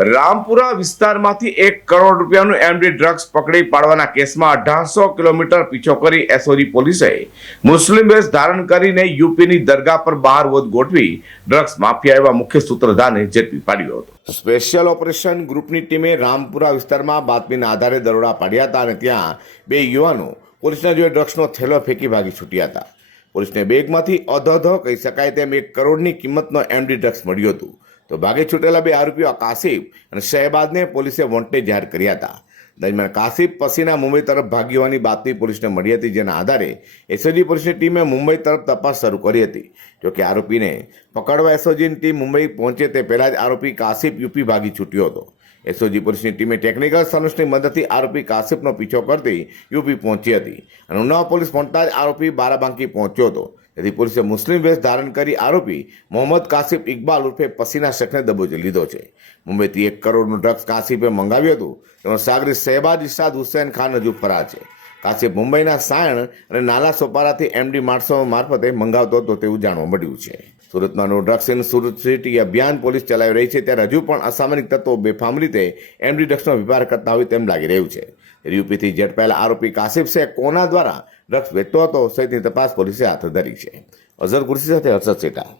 રામપુરા વિસ્તારમાંથી 1 કરોડ રૂપિયાનું MD drugs પકડી પાડવાના કેસમાં 1800 કિલોમીટર પીછો કરી એસઓજી પોલીસે મુસ્લિમ વેશ ધારણ કરીને યુપીની દરગાહ પર 12 વોટ ગોઠવી ડ્રગ્સ માફિયા એવા મુખ્ય સૂત્રધારને ઝડપી પાડ્યો હતો। સ્પેશિયલ ઓપરેશન ગ્રુપની ટીમે રામપુરા વિસ્તારમાં બાતમીના આધારે દરોડા પાડ્યા હતા અને ત્યાં 2 યુવાનો પોલીસના જોડે ડ્રગ્સનો થેલો ફેંકી ભાગી છૂટ્યા હતા। પોલીસને બેગમાંથી અધો કહી શકાય તેમ 1 કરોડની કિંમતનો એમડી ડ્રગ્સ મળ્યું હતું। તો ભાગે છૂટેલા 2 આરોપીઓ કાસિફ અને શહેબાદને પોલીસે વોન્ટેડ જાહેર કર્યા હતા। દરમિયાન કાસિફ પસીના મુંબઈ તરફ ભાગી હોવાની બાતમી પોલીસને મળી હતી, જેના આધારે એસઓજી પોલીસની ટીમે મુંબઈ તરફ તપાસ શરૂ કરી હતી। જોકે આરોપીને પકડવા એસઓજીની ટીમ મુંબઈ પહોંચે તે પહેલા જ આરોપી કાસિફ યુપી ભાગી છૂટ્યો હતો। એસઓજી પોલીસની ટીમે ટેકનિકલ સર્વિસની મદદથી આરોપી કાસિફનો પીછો કરતી યુપી પહોંચી હતી અને ઉન્નાવ પોલીસ પહોંચતા જ આરોપી બારાબાંકી પહોંચ્યો હતો। તેથી પોલીસે મુસ્લિમ વેશ ધારણ કરી આરોપી મોહમ્મદ કાસિફ ઇકબાલ ઉર્ફે પસીના શખ્સને દબોચી લીધો છે। મુંબઈથી 1 કરોડનું ડ્રગ્સ કાસિફે મંગાવ્યું હતું, તેનો સાગરીત શહેબાદ ઇરશાદ હુસૈન ખાન હજુ ફરાર છે। કાસિફ મુંબઈના સાયણ અને નાલા સોપારાથી એમડી માણસો મારફતે મંગાવતો હતો તેવું જાણવા મળ્યું છે। સુરતમાં no drugs in Surat city અભિયાન પોલીસ ચલાવી રહી છે, ત્યારે હજુ પણ અસામરિક તત્વો બેફામ રીતે એમડી ડ્રગ્સનો વેપાર કરતા હોય તેમ લાગી રહ્યું છે। યુપીથી ઝડપાયેલા આરોપી કાસિફ શેખ કોના દ્વારા ડ્રગ્સ વેચતો હતો સહિતની તપાસ પોલીસે હાથ ધરી છે। અઝર કુર્સી સાથે હર્ષદ સેઠા।